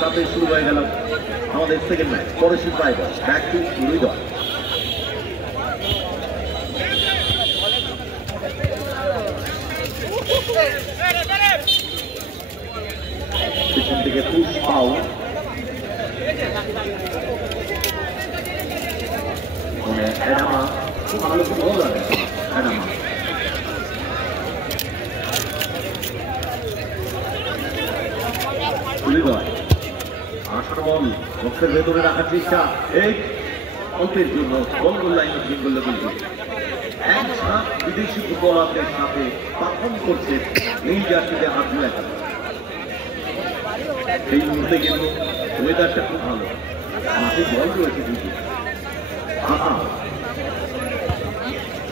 সাথে শুরু হয়ে গেল আমাদের সেকেন্ড ম্যাচ। পরেশির পাইবার ব্যাক টু হৃদয়। পিছন থেকে পুশ পাউল, এডামা খুব ভালো বল লাগে। এডামা হৃদয় 18 বল বক্সের ভেতরে রাখার চেষ্টা, এই অল্পের জন্য বল লাইনে তিন করল। কিন্তু এক ঝাঁক বিদেশি ফুটবলারদের সাথে পারফর্ম করছে নীল জার্সিতে হাত ধুয়ে। এই মুহূর্তে কিন্তু ওয়েদারটা খুব ভালো, মাঠে জল রয়েছে। কিন্তু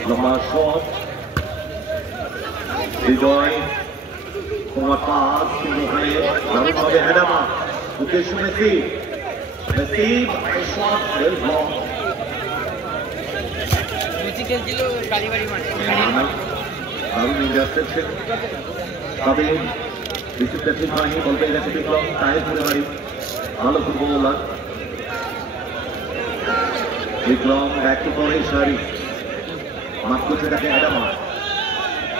লম্বা শট, হৃদয় তোমার পাস, কিন্তু ওখানে দারুণভাবে হেডামা উদ্দেশ্য Messi. Messi shot well block. দারুণ ইন্টারসেপশন, তবে রিসিভটা ঠিক হয়নি। বল পেয়ে গেছে বিক্রম, টায়ার করে বাড়ি। ভালো ফুটবলার বিক্রম, ব্যাক টু করে সারি মাঠ করছে তাকে হেডামা।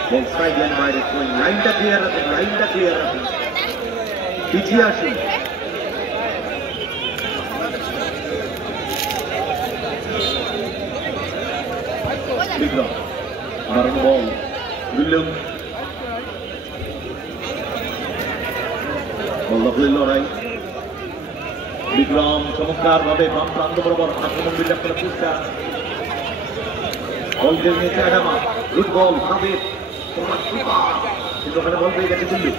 বল সাইড লাইন বাইরে, লাইনটা ক্লিয়ার রাখেন, লাইনটা ক্লিয়ার রাখেন, পিছিয়ে আসুন। বিক্রম দারুণ বল, উইলিয়াম বল দখলের লড়াই। বিক্রম চমৎকার ভাবে বাম প্রান্ত বরাবর আক্রমণ বিল্ড আপ করার চেষ্টা। বল খেলে নিয়েছে এডামা, গুড বল সাবেক, কিন্তু ওখানে বল পেয়ে গেছে গুল্লু।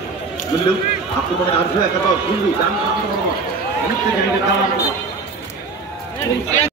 গুল্লু আক্রমণে আর্য একাদশ, গুল্লু ডান প্রান্ত বরাবর